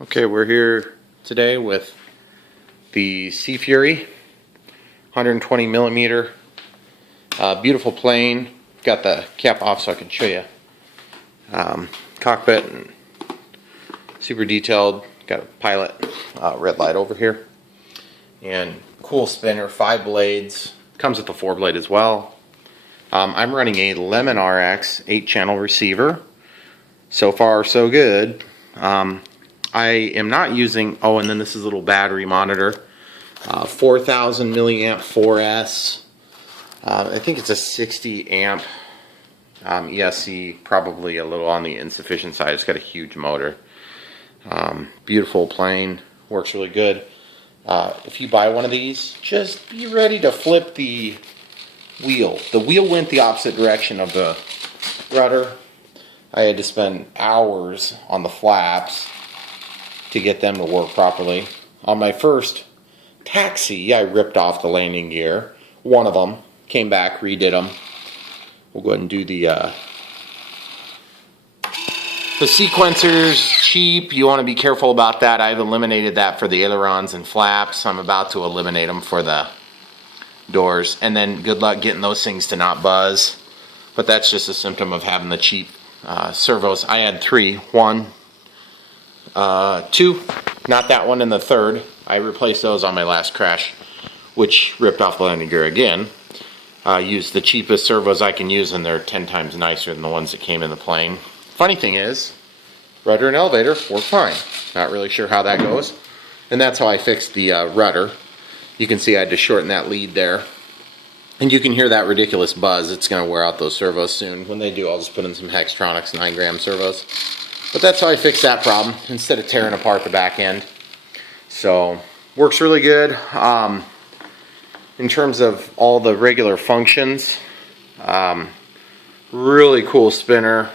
Okay, we're here today with the Sea Fury 120 millimeter. Beautiful plane. Got the cap off so I can show you. Cockpit and super detailed. Got a pilot red light over here. And cool spinner, 5 blades. Comes with a 4 blade as well. I'm running a Lemon RX 8-channel receiver. So far so good. I am not using, and then this is a little battery monitor, 4,000 milliamp 4S. I think it's a 60 amp ESC, probably a little on the insufficient side. It's got a huge motor. Beautiful plane, works really good. If you buy one of these, just be ready to flip the wheel. The wheel went the opposite direction of the rudder. I had to spend hours on the flaps to get them to work properly. On my first taxi, I ripped off the landing gear. One of them, came back, redid them. We'll go ahead and do the sequencer's cheap. You want to be careful about that. I've eliminated that for the ailerons and flaps. I'm about to eliminate them for the doors. And then good luck getting those things to not buzz. But that's just a symptom of having the cheap servos. I had 3. 1, 2, not that one, and the third. I replaced those on my last crash, which ripped off the landing gear again. Used the cheapest servos I can use, and they're 10 times nicer than the ones that came in the plane. Funny thing is, rudder and elevator work fine. Not really sure how that goes. And that's how I fixed the rudder. You can see I had to shorten that lead there. And you can hear that ridiculous buzz. It's going to wear out those servos soon. When they do, I'll just put in some Hextronics 9-gram servos. But that's how I fixed that problem, instead of tearing apart the back end. So, works really good. In terms of all the regular functions, really cool spinner.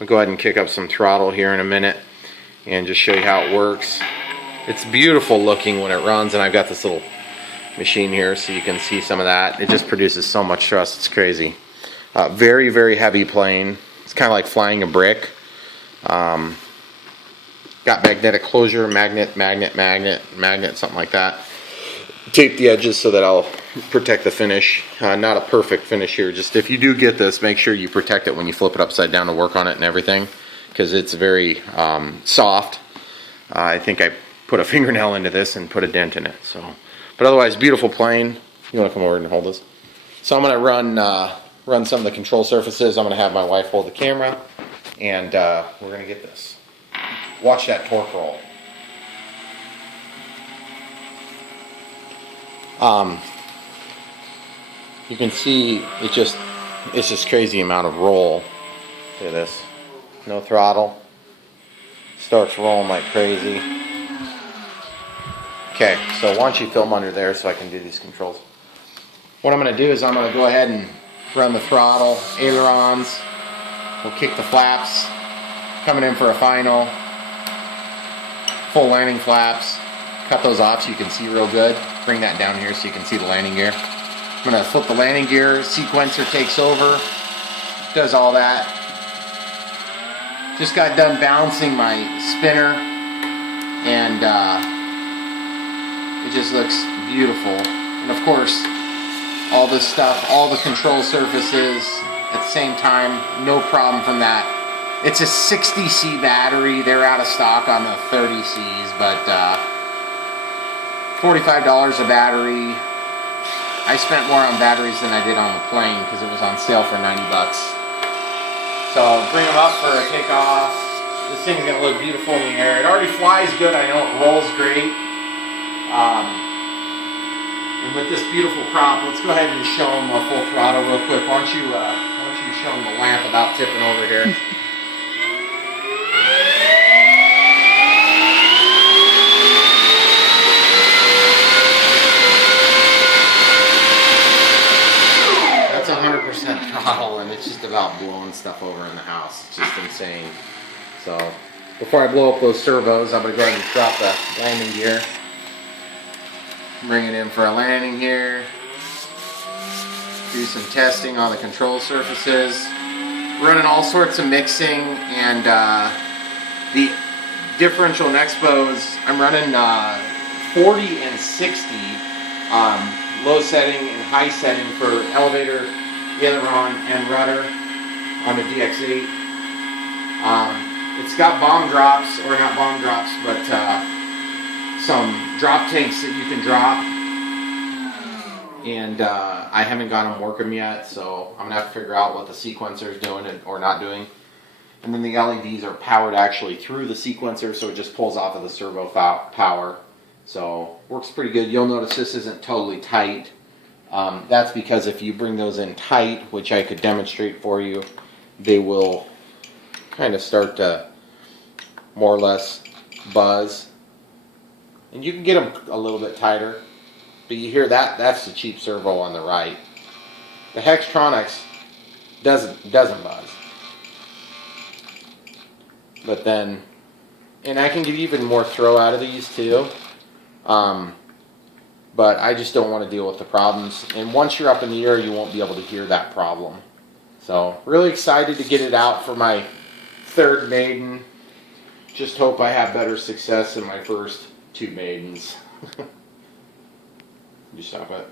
I'll go ahead and kick up some throttle here in a minute and just show you how it works. It's beautiful looking when it runs, and I've got this little machine here so you can see some of that. It just produces so much thrust, it's crazy. Very, very heavy plane. It's kind of like flying a brick. Got magnetic closure, magnet, something like that. Tape the edges so that I'll protect the finish. Not a perfect finish here. Just if you do get this, make sure you protect it when you flip it upside down to work on it and everything, because it's very soft. I think I put a fingernail into this and put a dent in it. So, but otherwise, beautiful plane. You want to come over and hold this? So I'm going to run some of the control surfaces. I'm going to have my wife hold the camera, and we're going to get this. Watch that torque roll. You can see it's just crazy amount of roll. Look at this. No throttle. Starts rolling like crazy. Okay, so why don't you film under there so I can do these controls. What I'm going to do is I'm going to go ahead and run the throttle, ailerons. We'll kick the flaps. Coming in for a final. Full landing flaps. Cut those off so you can see real good. Bring that down here so you can see the landing gear. I'm going to flip the landing gear. Sequencer takes over. Does all that. Just got done balancing my spinner. And it just looks beautiful. And of course, all this stuff, all the control surfaces at the same time, no problem from that. It's a 60C battery. They're out of stock on the 30Cs, but $45 a battery. I spent more on batteries than I did on the plane because it was on sale for 90 bucks. So bring them up for a takeoff. This thing's gonna look beautiful in the air. It already flies good. I know it rolls great. And with this beautiful prop, let's go ahead and show them a full throttle real quick. Why don't you show them the lamp about tipping over here? That's 100% throttle, and it's just about blowing stuff over in the house. It's just insane. So, before I blow up those servos, I'm going to go ahead and drop the landing gear. Bring it in for a landing here. Do some testing on the control surfaces. Running all sorts of mixing, and the differential and expos, I'm running 40 and 60 low setting and high setting for elevator, aileron, and rudder on the DX8. It's got bomb drops, or not bomb drops, but some drop tanks that you can drop. And I haven't got them working yet, so I'm going to have to figure out what the sequencer is doing or not doing. And then the LEDs are powered actually through the sequencer, so it just pulls off of the servo power. So works pretty good. You'll notice this isn't totally tight. That's because if you bring those in tight, which I could demonstrate for you, they will kind of start to more or less buzz. And you can get them a little bit tighter, but you hear that, that's the cheap servo on the right. The Hextronics doesn't buzz. But then, and I can get even more throw out of these too. But I just don't want to deal with the problems. And once you're up in the air, you won't be able to hear that problem. So, really excited to get it out for my third maiden. Just hope I have better success in my first two maidens. You stop it.